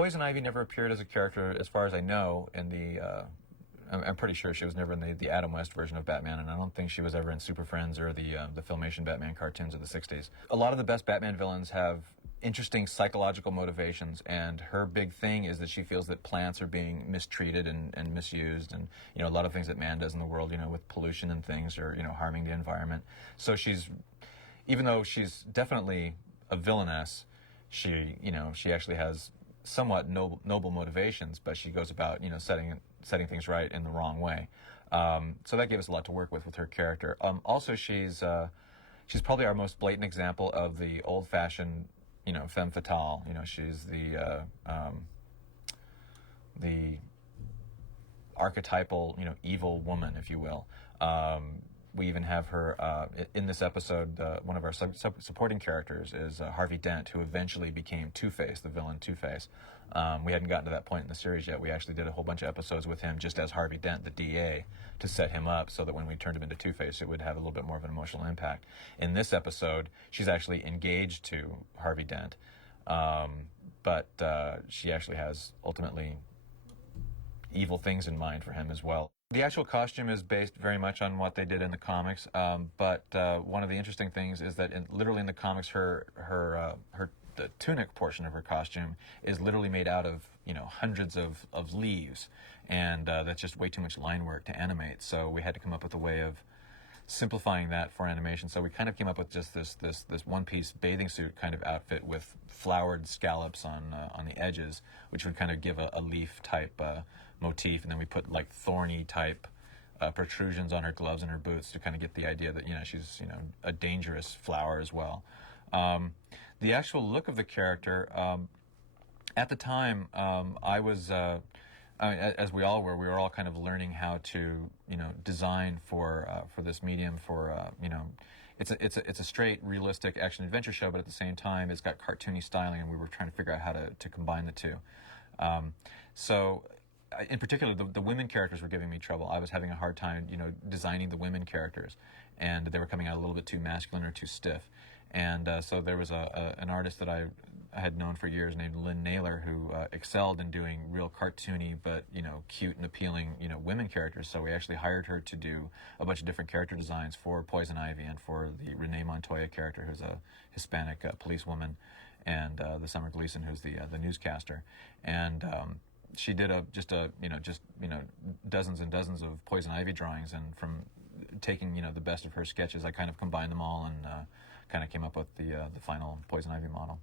Poison Ivy never appeared as a character, as far as I know, in the. I'm pretty sure she was never in the Adam West version of Batman, and I don't think she was ever in Super Friends or the Filmation Batman cartoons of the '60s. A lot of the best Batman villains have interesting psychological motivations, and her big thing is that she feels that plants are being mistreated and misused, and a lot of things that man does in the world, with pollution and things, are harming the environment. So even though she's definitely a villainess, she actually has somewhat noble motivations, but she goes about setting things right in the wrong way. So that gave us a lot to work with her character. Also, she's probably our most blatant example of the old-fashioned femme fatale. She's the archetypal evil woman, if you will. We even have her in this episode. One of our supporting characters is Harvey Dent, who eventually became Two-Face, the villain Two-Face. We hadn't gotten to that point in the series yet. We actually did a whole bunch of episodes with him just as Harvey Dent, the DA, to set him up so that when we turned him into Two-Face, it would have a little bit more of an emotional impact. In this episode, she's actually engaged to Harvey Dent, but she actually has ultimately evil things in mind for him as well. The actual costume is based very much on what they did in the comics, but one of the interesting things is that literally in the comics, the tunic portion of her costume is literally made out of hundreds of leaves, and that's just way too much line work to animate. So we had to come up with a way of simplifying that for animation. So we kind of came up with just this one-piece bathing suit kind of outfit with flowered scallops on the edges, which would kind of give a leaf type motif, and then we put like thorny type protrusions on her gloves and her boots to kind of get the idea that she's a dangerous flower as well. The actual look of the character at the time, I was. As we all were, we were all kind of learning how to, design for this medium. It's a straight, realistic action adventure show, but at the same time, it's got cartoony styling, and we were trying to figure out how to combine the two. In particular, the women characters were giving me trouble. I was having a hard time, designing the women characters, and they were coming out a little bit too masculine or too stiff. And so there was an artist that I had known for years named Lynn Naylor, who excelled in doing real cartoony but cute and appealing women characters. So we actually hired her to do a bunch of different character designs for Poison Ivy and for the Renee Montoya character, who's a Hispanic policewoman, and the Summer Gleason, who's the newscaster. And she did dozens and dozens of Poison Ivy drawings, and from taking the best of her sketches, I kind of combined them all and kind of came up with the final Poison Ivy model.